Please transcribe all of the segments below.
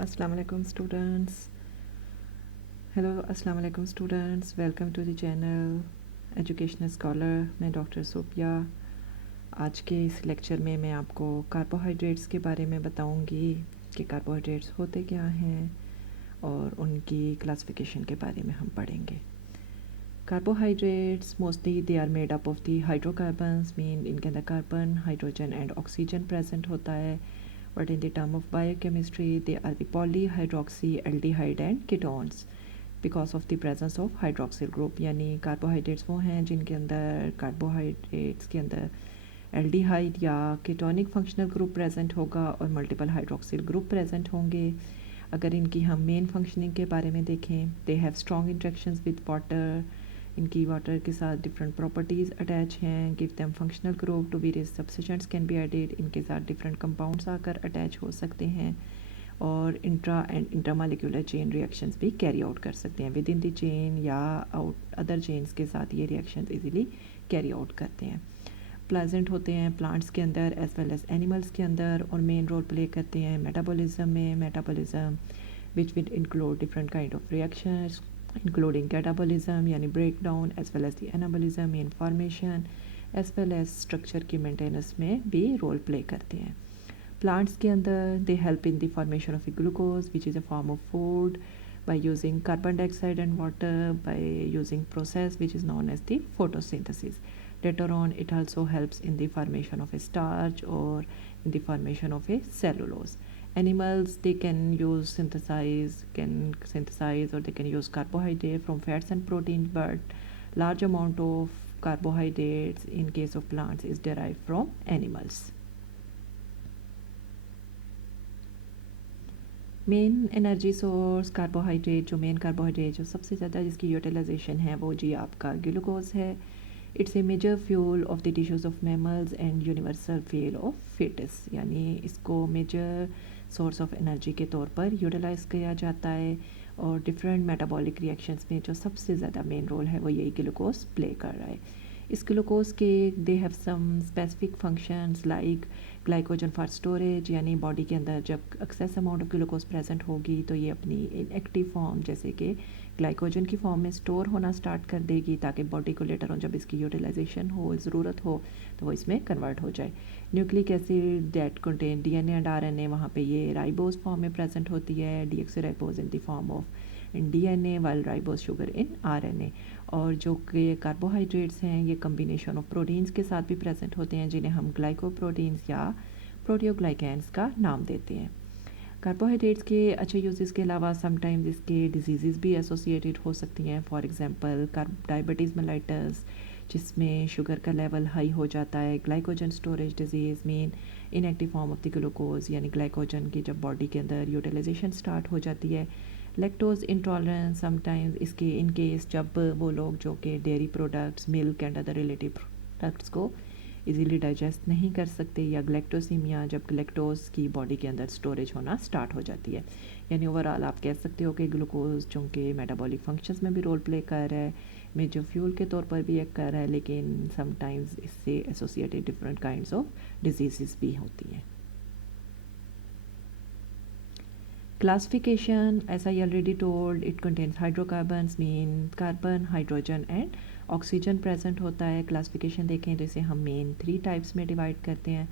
अस्सलाम वालेकुम students. Hello अस्सलाम वालेकुम students, welcome to the channel educational scholar. मैं डॉक्टर सोपिया। आज के इस लेक्चर में मैं आपको कार्बोहाइड्रेट्स के बारे में बताऊंगी कि कार्बोहाइड्रेट्स होते क्या हैं और उनकी क्लासिफिकेशन के बारे में हम पढ़ेंगे। Carbohydrates mostly they are made up of the hydrocarbons, mean इनके अंदर carbon, hydrogen and oxygen present होता है। But in the term of biochemistry, they are the polyhydroxy aldehyde and ketones because of the presence of hydroxyl group। यानी carbohydrates वो हैं जिनके अंदर carbohydrates के अंदर एल्डिहाइड या कीटोनिक फंक्शनल ग्रुप प्रेजेंट होगा और मल्टीपल हाइड्रोक्सिल ग्रुप प्रेजेंट होंगे। अगर इनकी हम मेन फंक्शनिंग के बारे में देखें, they have strong interactions with water. इनकी वाटर के साथ डिफरेंट प्रॉपर्टीज़ अटैच हैं। Give them functional group to various substituents can be added. इनके साथ डिफरेंट कंपाउंड्स आकर अटैच हो सकते हैं और intra and intermolecular chain reactions भी कैरी आउट कर सकते हैं। विद इन द चेन या आउट अदर चेन्स के साथ ये रिएक्शंस इजीली कैरी आउट करते हैं। प्लेजेंट होते हैं प्लांट्स के अंदर एज वेल एज एनिमल्स के अंदर और मेन रोल प्ले करते हैं मेटाबॉलिज्म में। Metabolism which will include different kind of reactions including catabolism यानी breakdown as well as the anabolism in formation as well as structure की maintenance में भी role play करते हैं। Plants के अंदर they help in the formation of a glucose which is a form of food by using carbon dioxide and water by using process which is known as the photosynthesis. Later on it also helps in the formation of a starch or in the formation of a cellulose. Animals they can synthesize or they can use carbohydrate from fats and protein, but large amount of carbohydrates in case of plants is derived from animals. Main energy source carbohydrate, जो main carbohydrate जो सबसे ज़्यादा जिसकी utilisation है वो जी आपका glucose है। It's a major fuel of the tissues of mammals and universal fuel of foetus. यानी इसको मेजर सोर्स ऑफ एनर्जी के तौर पर यूटिलाइज किया जाता है और डिफरेंट मेटाबॉलिक रिएक्शंस में जो सबसे ज़्यादा मेन रोल है वो यही ग्लूकोज प्ले कर रहा है। इस ग्लूकोज के they have some specific functions like glycogen for storage, यानी बॉडी के अंदर जब excess amount of glucose present होगी तो ये अपनी इनएक्टिव फॉर्म जैसे कि ग्लाइकोजन की फॉर्म में स्टोर होना स्टार्ट कर देगी ताकि बॉडी को लेटर ऑन जब इसकी यूटिलाइजेशन हो, ज़रूरत हो तो वो इसमें कन्वर्ट हो जाए। Nucleic acid that contain DNA and RNA, वहाँ पे ये राइबोज फॉर्म में प्रेजेंट होती है। Deoxyribose in the form of in DNA while ribose sugar in RNA. और जो कि कार्बोहाइड्रेट्स हैं ये कम्बिनेशन ऑफ प्रोटीन्स के साथ भी प्रेजेंट होते हैं जिन्हें हम ग्लाइकोप्रोटीन्स या प्रोटियोग्लाइकेंस का नाम देते हैं। कार्बोहाइड्रेट्स के अच्छे यूजेस के अलावा समटाइम्स इसके डिजीज़ भी एसोसिएटेड हो सकती हैं। फॉर एग्जांपल डायबिटीज़ मेलाइटस जिसमें शुगर का लेवल हाई हो जाता है। Glycogen storage disease mean inactive form of the glucose, यानी ग्लाइकोजन की जब बॉडी के अंदर यूटिलाइजेशन स्टार्ट हो जाती है। लैक्टोज इंटॉलरेंस समटाइम्स इसके इन केस जब वो लोग जो कि dairy products, milk and other relative products को इजीली डाइजेस्ट नहीं कर सकते, या ग्लैक्टोसीमिया जब ग्लैक्टोज की बॉडी के अंदर स्टोरेज होना स्टार्ट हो जाती है। यानी ओवरऑल आप कह सकते हो कि ग्लूकोज चूँकि मेटाबॉलिक फंक्शंस में भी रोल प्ले कर रहा है, मेजर फ्यूल के तौर पर भी एक कर रहा है, लेकिन समटाइम्स इससे associated different kinds of disease भी होती हैं। Classification, as I already told, it contains hydrocarbons, mean carbon, hydrogen and oxygen present होता है। क्लासिफिकेशन देखें तो इसे हम मेन 3 टाइप्स में डिवाइड करते हैं,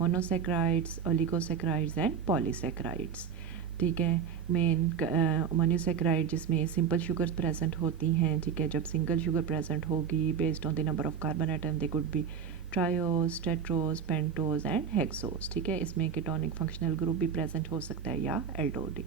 मोनोसेक्राइड्स, ओलिगोसेक्राइड्स एंड पॉलीसेक्राइड्स। ठीक है, मेन मोनोसेक्राइड जिसमें सिंपल शुगर्स प्रेजेंट होती हैं। ठीक है, जब सिंगल शुगर प्रेजेंट होगी based on the number of carbon atom they could be triose, Tedros, pentose and hexose. ठीक है, इसमें कीटोनिक फंक्शनल ग्रुप भी प्रेजेंट हो सकता है या एल्डोडिक।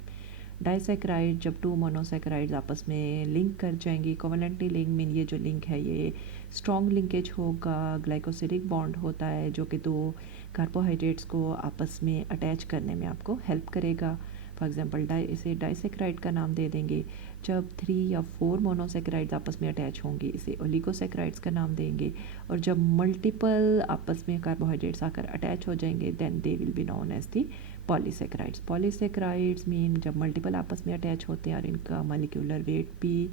डाइसेक्राइड जब 2 मोनोसेक्राइड्स आपस में लिंक कर जाएंगी, कोवेलेंटली लिंक मीन ये जो लिंक है ये स्ट्रॉन्ग लिंकेज होगा, ग्लाइकोसिडिक बॉन्ड होता है जो कि 2 कार्बोहाइड्रेट्स को आपस में अटैच करने में आपको हेल्प करेगा। फॉर एग्जांपल इसे डाइसेक्राइड का नाम दे देंगे। जब 3 या 4 मोनोसेक्राइड्स आपस में अटैच होंगे इसे ओलिगोसेक्राइड्स का नाम देंगे। और जब मल्टीपल आपस में कार्बोहाइड्रेट्स आकर अटैच हो जाएंगे then they will be known as the polysaccharides. Polysaccharides mean जब मल्टीपल आपस में अटैच होते हैं और इनका मॉलिक्यूलर वेट भी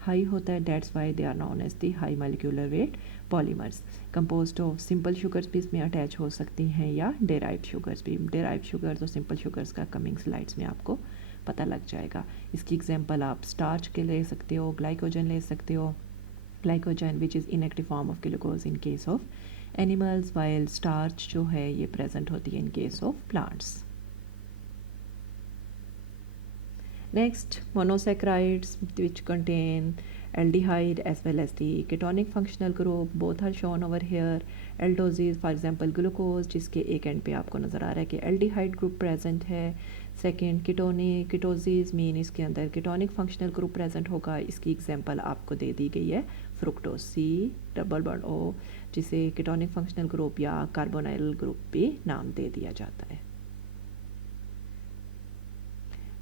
हाई होता है, that's why they are known as the high molecular weight polymers. Composed of simple sugars भी इसमें अटैच हो सकती हैं या डेराइव्ड शुगर्स भी। डेराइव्ड शुगर्स और सिंपल शुगर्स का कमिंग स्लाइड्स में आपको पता लग जाएगा। इसकी एग्जांपल आप स्टार्च के ले सकते हो, ग्लाइकोजन ले सकते हो, glycogen which is inactive form of glucose in case of animals, while starch जो है ये प्रेजेंट होती है इन case of plants. Next, monosaccharides which contain aldehyde as well as the ketonic functional group, both are shown over here. Aldoses for example glucose जिसके एक and पे आपको नज़र आ रहा है कि aldehyde group present है। सेकेंड कीटोसिस मीन इसके अंदर ketonic functional group present होगा। इसकी एग्जांपल आपको दे दी गई है फ्रुक्टोज C+O जिसे ketonic functional group या कार्बोनाइल ग्रुप भी नाम दे दिया जाता है।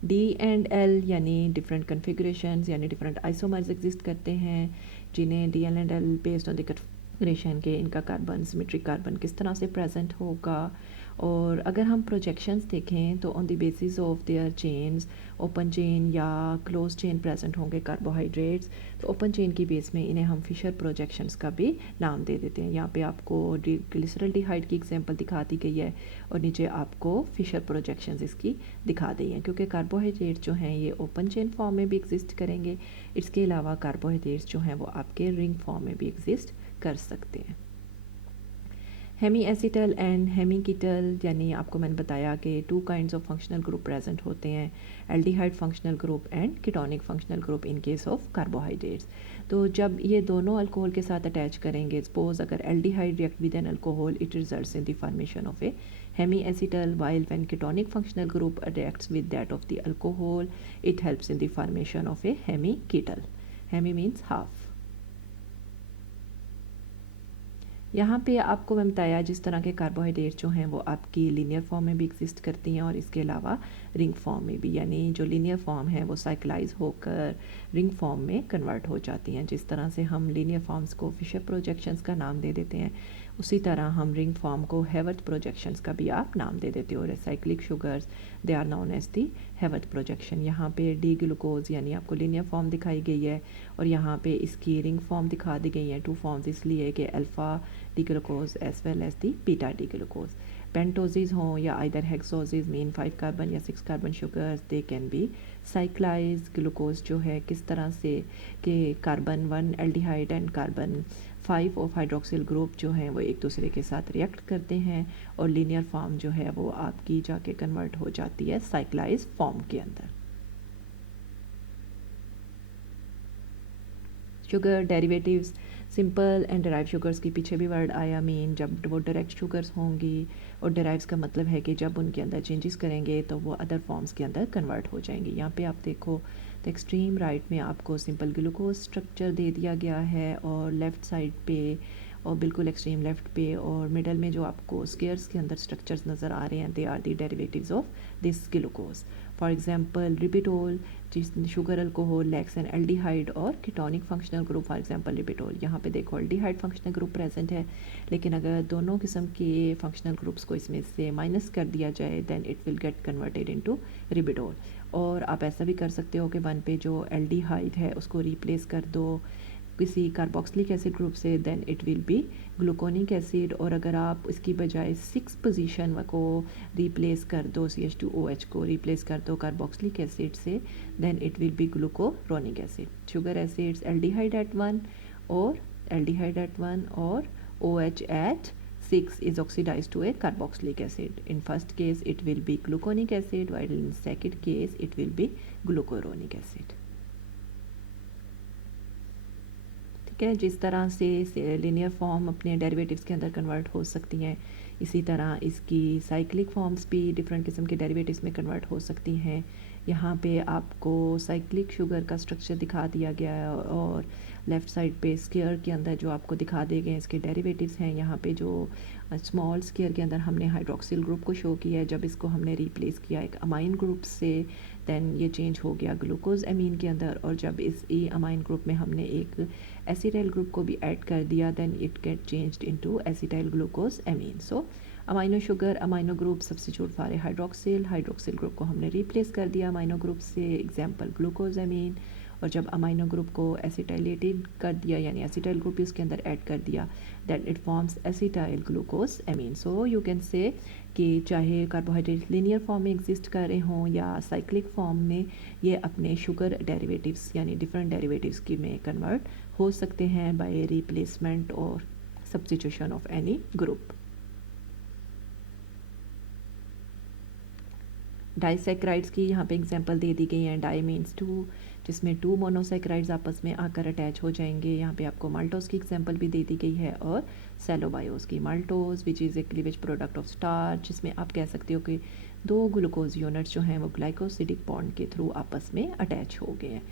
डी एंड एल यानी डिफरेंट कन्फिग्रेशंस यानी डिफरेंट आइसोमर्स एग्जिस्ट करते हैं, जिन्हें D L and L based on the configuration के इनका कार्बन सिमेट्रिक कार्बन किस तरह से प्रेजेंट होगा। और अगर हम प्रोजेक्शंस देखें तो on the basis of their chains open chain या क्लोज चेन प्रेजेंट होंगे कार्बोहाइड्रेट्स, तो ओपन चेन की बेस में इन्हें हम फिशर प्रोजेक्शंस का भी नाम दे देते हैं। यहाँ पे आपको ग्लिसरल्डिहाइड की एग्जांपल दिखा दी गई है और नीचे आपको फिशर प्रोजेक्शंस इसकी दिखा दी हैं, क्योंकि कार्बोहाइड्रेट्स जो हैं ये ओपन चेन फॉर्म में भी एग्जिस्ट करेंगे। इसके अलावा कार्बोहाइड्रेट्स जो हैं वो आपके रिंग फॉर्म में भी एग्जिस्ट कर सकते हैं। हेमी एसिटल एंड हेमी कीटल यानी आपको मैंने बताया कि two kinds of functional group present होते हैं, aldehyde functional group and ketonic functional group in case of carbohydrates. तो जब ये दोनों अल्कोहल के साथ अटैच करेंगे, सपोज अगर aldehyde react with an alcohol, it results in the formation of a hemiacetal, while when ketonic functional group reacts with that of the alcohol, it helps in the formation of a hemi ketal. Hemi means half. यहाँ पे आपको मैं बताया जिस तरह के carbohydrate जो हैं वो आपकी लीनियर फॉर्म में भी एग्जिस्ट करती हैं और इसके अलावा रिंग फॉर्म में भी, यानी जो लीनियर फॉर्म है वो साइक्लाइज होकर रिंग फॉर्म में कन्वर्ट हो जाती हैं। जिस तरह से हम लीनियर फॉर्म्स को फिशर प्रोजेक्शंस का नाम दे देते हैं, उसी तरह हम रिंग फॉर्म को हेवर्थ प्रोजेक्शंस का भी आप नाम दे देते हो। Cyclic sugars they are known as the Haworth projection. यहाँ पे डी ग्लूकोज यानी आपको लीनियर फॉर्म दिखाई गई है और यहाँ पे इसकी रिंग फॉर्म दिखा दी गई है, टू फॉर्म्स इसलिए कि alpha D glucose as well as the beta D glucose. Pentoses हों या आइदर हेक्सोजेज मीन 5 कार्बन या 6 carbon sugars, they can be cyclise. Glucose जो है किस तरह से कि carbon 1 aldehyde and carbon 5 of hydroxyl group जो हैं वो एक दूसरे के साथ रिएक्ट करते हैं और लीनियर फॉर्म जो है वो आपकी जाके कन्वर्ट हो जाती है साइक्लाइज फॉर्म के अंदर। Sugar derivatives, simple and derive sugars के पीछे भी वर्ड आया मीन जब वो डायरेक्ट शुगर्स होंगी, और डेराइव्स का मतलब है कि जब उनके अंदर चेंजेस करेंगे तो वो अदर फॉर्म्स के अंदर कन्वर्ट हो जाएंगे। यहाँ पे आप देखो तो एक्सट्रीम राइट में आपको सिंपल ग्लूकोज स्ट्रक्चर दे दिया गया है और लेफ़्ट साइड पे और बिल्कुल एक्सट्रीम लेफ़्ट पे और मिडल में जो आपको स्केयर्स के अंदर स्ट्रक्चर्स नज़र आ रहे हैं, they are the derivatives of this glucose. For example ribitol जिस sugar alcohol lacks an aldehyde और ketonic functional group, for example ribitol. यहाँ पे देखो एल्डिहाइड फंक्शनल ग्रुप प्रेजेंट है, लेकिन अगर दोनों किस्म के फंक्शनल ग्रुप्स को इसमें से माइनस कर दिया जाए then it will get converted into ribitol. और आप ऐसा भी कर सकते हो कि 1 पे जो एल्डिहाइड है उसको रिप्लेस कर दो किसी कार्बोक्सिलिक एसिड ग्रुप से, then it will be gluconic acid. और अगर आप इसकी बजाय 6 पोजीशन को रिप्लेस कर दो, CH2OH को रिप्लेस कर दो कार्बोक्सिलिक एसिड से, then it will be glucuronic acid. Sugar acids aldehyde at 1 और OH at 6 is oxidized to a carboxylic acid. In first case it will be gluconic acid, while in second case it will be glucuronic acid. ठीक है, जिस तरह से linear form अपने derivatives के अंदर convert हो सकती हैं, इसी तरह इसकी साइक्लिक फॉर्म्स भी डिफरेंट किस्म के डेरिवेटिव्स में कन्वर्ट हो सकती हैं। यहाँ पे आपको साइक्लिक शुगर का स्ट्रक्चर दिखा दिया गया है और लेफ़्ट साइड पे स्केयर के अंदर जो आपको दिखा दिए गए इसके डेरिवेटिव्स हैं। यहाँ पे जो स्मॉल स्केयर के अंदर हमने हाइड्रोक्सिल ग्रुप को शो किया है, जब इसको हमने रिप्लेस किया एक अमाइन ग्रुप से देन ये चेंज हो गया ग्लूकोज अमीन के अंदर, और जब इस अमाइन ग्रुप में हमने एक एसिटाइल ग्रुप को भी ऐड कर दिया then it get changed into acetyl glucosamine. So amino sugar amino group substitute for hydroxyl group को हमने रिप्लेस कर दिया अमाइनो ग्रुप से, एग्जांपल ग्लूकोज अमीन। और जब अमाइनो ग्रुप को एसिटाइलेटेड कर दिया यानी एसिटाइल ग्रुप भी उसके अंदर ऐड कर दिया that it forms acetyl glucose amine. So you can से कि चाहे कार्बोहाइड्रेट लीनियर फॉर्म में एग्जिस्ट कर रहे हों या साइक्लिक फॉर्म में, ये अपने शुगर डेरिवेटिव्स यानी डिफरेंट डेरिवेटिव्स की में कन्वर्ट हो सकते हैं बाय रिप्लेसमेंट और सब्स्टिट्यूशन ऑफ एनी ग्रुप। डाइसैक्राइड्स की यहाँ पे एग्जांपल दे दी गई हैं। डाई मीन्स टू, जिसमें टू मोनोसैक्राइड्स आपस में आकर अटैच हो जाएंगे। यहाँ पे आपको माल्टोज की एग्जांपल भी दे दी गई है और सेलोबायोस की। Maltose which is a cleavage product of starch, जिसमें आप कह सकते हो कि दो ग्लूकोज यूनिट्स जो हैं वो ग्लाइकोसिडिक बॉन्ड के थ्रू आपस में अटैच हो गए हैं।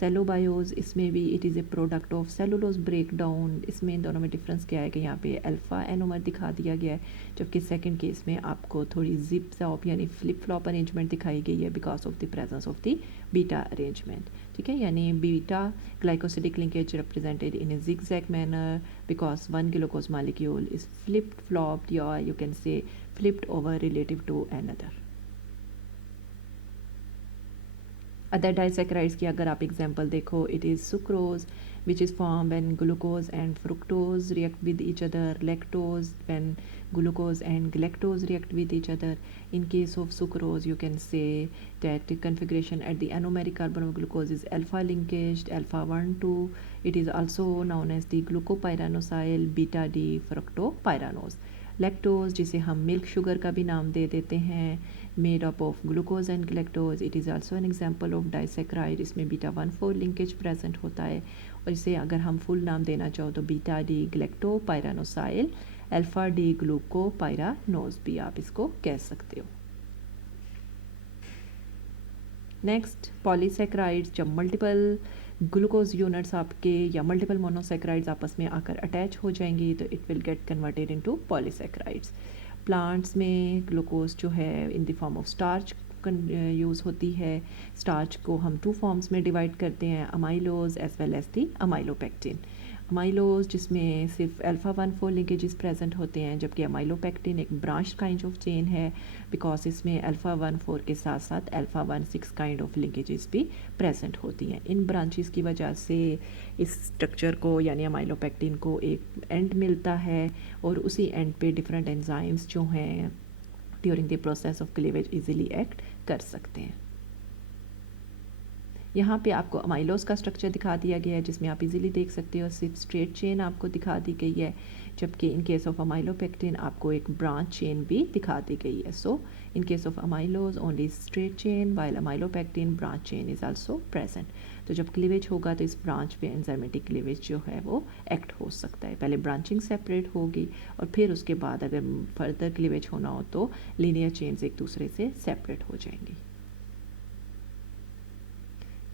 सेलोबायोज, इसमें भी it is a product of cellulose break down. इसमें इन दोनों में डिफरेंस क्या है कि यहाँ पे अल्फ़ा एनोमर दिखा दिया गया है, जबकि सेकंड केस में आपको थोड़ी जिप जॉप यानी फ्लिप फ्लॉप अरेंजमेंट दिखाई गई है because of the presence of the beta arrangement. ठीक है, यानी beta glycosidic linkage represented in a zigzag manner because one glucose molecule is flipped flopped या you can say flipped over relative to another. Other disaccharides की अगर आप example देखो, it is sucrose which is formed when glucose and fructose react with each other, lactose when glucose and galactose react with each other. In case of sucrose, you can say that the configuration at the anomeric carbon of glucose is alpha linkaged, alpha 1 2. It is also known as the glucopyranosyl beta D fructopyranose. Lactose, जिसे हम milk sugar का भी नाम दे देते हैं, made up of glucose and galactose, it is also an example of disaccharide. इसमें beta 1,4 linkage present होता है और इसे अगर हम फुल नाम देना चाहो तो beta D ग्लेक्टोपायरानोसाइल alpha D glucopyranose भी आप इसको कह सकते हो। नेक्स्ट पॉलीसैक्राइड्स, जब मल्टीपल ग्लूकोज यूनिट्स आपके या मल्टीपल मोनोसैक्राइड्स आपस में आकर अटैच हो जाएंगी तो it will get converted into polysaccharides. Plants में ग्लूकोज जो है in the form of starch use होती है। स्टार्च को हम टू फॉर्म्स में डिवाइड करते हैं, amylose as well as the amylopectin. Amylose जिसमें सिर्फ अल्फ़ा 1,4 लिंकेजेस प्रेजेंट होते हैं, जबकि अमाइलोपेक्टिन एक ब्रांच काइंड ऑफ चेन है बिकॉज इसमें अल्फ़ा 1,4 के साथ साथ अल्फ़ा 1,6 काइंड ऑफ लिंकेजेस भी प्रेजेंट होती हैं। इन ब्रांचेस की वजह से इस स्ट्रक्चर को यानी अमाइलोपेक्टिन को एक एंड मिलता है और उसी एंड पे डिफरेंट एंजाइम्स जो हैं during the process of cleavage easily act कर सकते हैं। यहाँ पे आपको अमाइलोज का स्ट्रक्चर दिखा दिया गया है जिसमें आप इजीली देख सकते हो सिर्फ स्ट्रेट चेन आपको दिखा दी गई है, जबकि इन केस ऑफ अमाइलोपेक्टिन आपको एक ब्रांच चेन भी दिखा दी गई है। So in case of amylose only straight chain while amylopectin branch chain is also present. तो जब क्लीवेज होगा तो इस ब्रांच पे एंजाइमेटिक क्लीवेज जो है वो एक्ट हो सकता है। पहले ब्रांचिंग सेपरेट होगी और फिर उसके बाद अगर फर्दर क्लीवेज होना हो तो लीनियर चेन्स एक दूसरे से सेपरेट हो जाएंगी।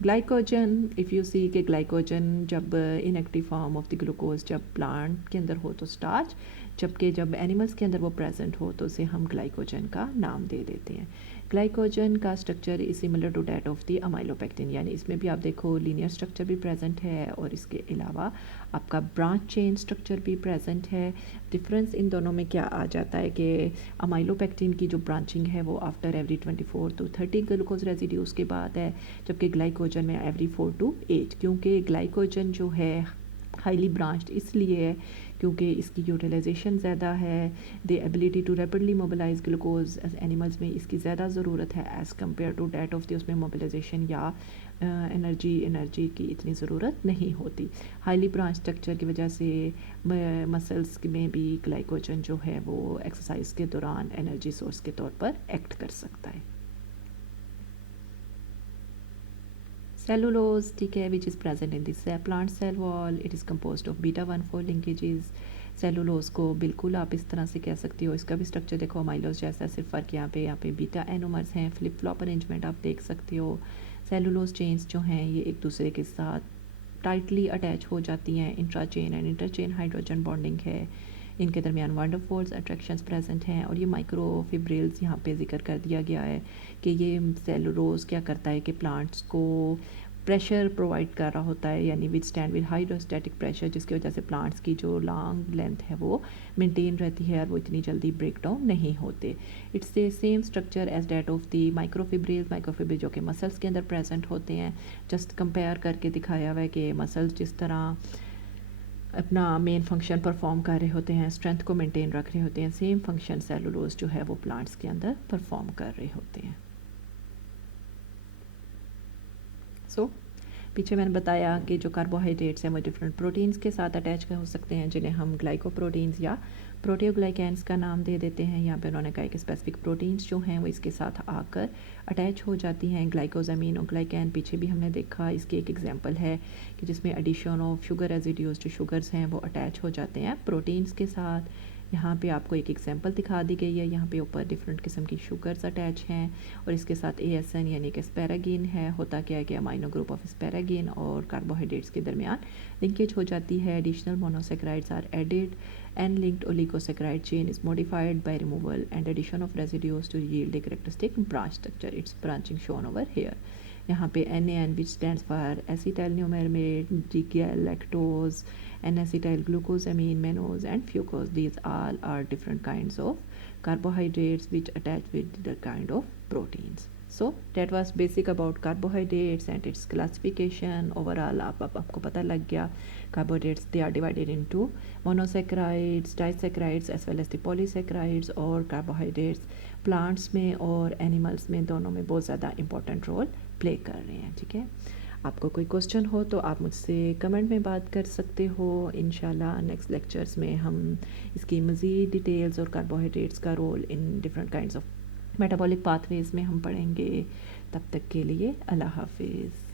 ग्लाइकोजन, इफ़ यू सी के ग्लाइकोजन जब inactive form of the glucose जब प्लांट के अंदर हो तो स्टार्च, जबकि जब एनिमल्स के अंदर वो प्रेजेंट हो तो उसे हम ग्लाइकोजन का नाम दे देते हैं। ग्लाइकोजन का structure is similar to that of the amylopectin, यानी इसमें भी आप देखो लीनियर स्ट्रक्चर भी प्रेजेंट है और इसके अलावा आपका ब्रांच चेन स्ट्रक्चर भी प्रेजेंट है। डिफरेंस इन दोनों में क्या आ जाता है कि अमाइलोपेक्टिन की जो ब्रांचिंग है वो after every 24 to 30 glucose residues के बाद है, जबकि ग्लाइकोजन में एवरी 4 to 8। क्योंकि ग्लाइकोजन जो है हाईली ब्रांच्ड इसलिए है क्योंकि इसकी यूटिलाइजेशन ज़्यादा है। The ability to rapidly mobilize glucose animals में इसकी ज़्यादा ज़रूरत है as compare to that of the उसमें मोबिलाइजेशन या एनर्जी की इतनी ज़रूरत नहीं होती। हाईली ब्रांच स्ट्रक्चर की वजह से मसल्स में भी ग्लाइकोजन जो है वो एक्सरसाइज के दौरान एनर्जी सोर्स के तौर पर एक्ट कर सकता है। Cellulose, ठीक है, which is present in the plant cell wall. It is composed of beta 1,4 linkages. Cellulose को बिल्कुल आप इस तरह से कह सकते हो, इसका भी स्ट्रक्चर देखो अमाइलोज जैसा, सिर्फ फ़र्क यहाँ पे बीटा एनोमर्स हैं। फ्लिप फ्लॉप अरेंजमेंट आप देख सकते हो। सेलुलोज चेन्स जो हैं ये एक दूसरे के साथ टाइटली अटैच हो जाती हैं। Intra chain and inter chain hydrogen bonding है, इनके दरमियान वंडरफोल्स अट्रैक्शंस प्रेजेंट हैं। और ये माइक्रोफिब्रिल्स यहाँ पे जिक्र कर दिया गया है कि ये सेलुलोज क्या करता है कि प्लांट्स को प्रेशर प्रोवाइड कर रहा होता है, यानी with stand with hydrostatic pressure, जिसकी वजह से प्लांट्स की जो लॉन्ग लेंथ है वो मेंटेन रहती है और वो इतनी जल्दी ब्रेक डाउन नहीं होते। It's the same structure as that of the microfibril जो कि मसल्स के अंदर प्रेजेंट होते हैं। जस्ट कंपेयर करके दिखाया हुआ है कि मसल्स जिस तरह अपना मेन फंक्शन परफॉर्म कर रहे होते हैं, स्ट्रेंथ को मेंटेन रख रहे होते हैं, सेम फंक्शन सेलुलोज जो है वो प्लांट्स के अंदर परफॉर्म कर रहे होते हैं। पीछे मैंने बताया कि जो कार्बोहाइड्रेट्स हैं वो डिफरेंट प्रोटीन्स के साथ अटैच हो सकते हैं, जिन्हें हम ग्लाइकोप्रोटीन्स या प्रोटियोग्लाइकेंस का नाम दे देते हैं। यहाँ पे उन्होंने कहा कि स्पेसिफिक प्रोटीन्स जो हैं वो इसके साथ आकर अटैच हो जाती हैं। ग्लाइकोजामिन और ग्लाइकैन पीछे भी हमने देखा, इसकी एक एग्जांपल है कि जिसमें एडिशन ऑफ शुगर रेजिड्यूज जो शुगर्स हैं वो अटैच हो जाते हैं प्रोटीन्स के साथ। यहाँ पे आपको एक एग्जांपल दिखा दी गई है, यहाँ पे ऊपर डिफरेंट किस्म की शुगर्स अटैच हैं और इसके साथ ASN यानी कि एस्पेरागिन है। होता क्या है कि अमाइनो ग्रुप ऑफ एस्पेरागिन और कार्बोहाइड्रेट्स के दरमियान लिंकेज हो जाती है। Additional monosaccharides are added and linked oligosaccharide chain is modified by removal and addition of residues to yield a characteristic branch structure. It's branching shown over here. यहाँ पे NAN which stands for acetyl neomermate, GGL, lactose, N-acetyl glucosamine, mannose and fucose. These all are different kinds of carbohydrates which attach with the kind of proteins. So that was basic about carbohydrates and its classification. Overall आपको पता लग गया carbohydrates they are divided into monosaccharides, disaccharides as well as the polysaccharides, और carbohydrates plants में और animals में दोनों में बहुत ज़्यादा important role प्ले कर रहे हैं। ठीक है, आपको कोई क्वेश्चन हो तो आप मुझसे कमेंट में बात कर सकते हो। इंशाल्लाह नेक्स्ट लेक्चर्स में हम इसकी मज़ीद डिटेल्स और कार्बोहाइड्रेट्स का role in different kinds of metabolic pathways में हम पढ़ेंगे। तब तक के लिए अल्लाह हाफिज़।